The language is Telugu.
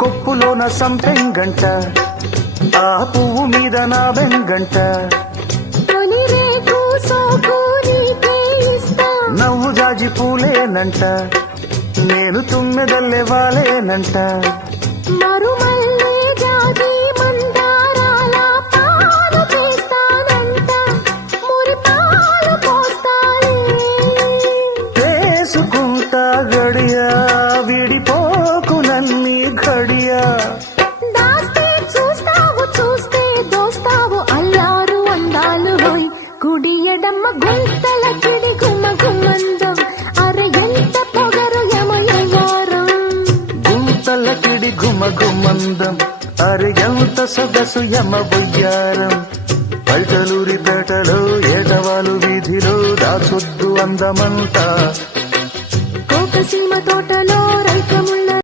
కొప్పులోన సంపెంగంట ఆ పువ్వు మీద నా బెంగంట నవ్వు జాజి పూలేనంట నేను తుమ్మెదల్లే వాలేనంట వేసుకుంటా గడియా విడిపోకు నన్ని ఘడియా కుడియడమ్మ గుంతల కిడి గుమ్మ గుమ్మందం అరే ఎంత పొగరు యమయవారం గుంతల కిడి గుమ గుమ్మందం అరే ఎంత సొగసు యమ బొయ్యారం పల్టలూరి పేటలో ఏటవాలు వీధిలో దాచొద్దు అందమంతా కోకసీమ తోటలో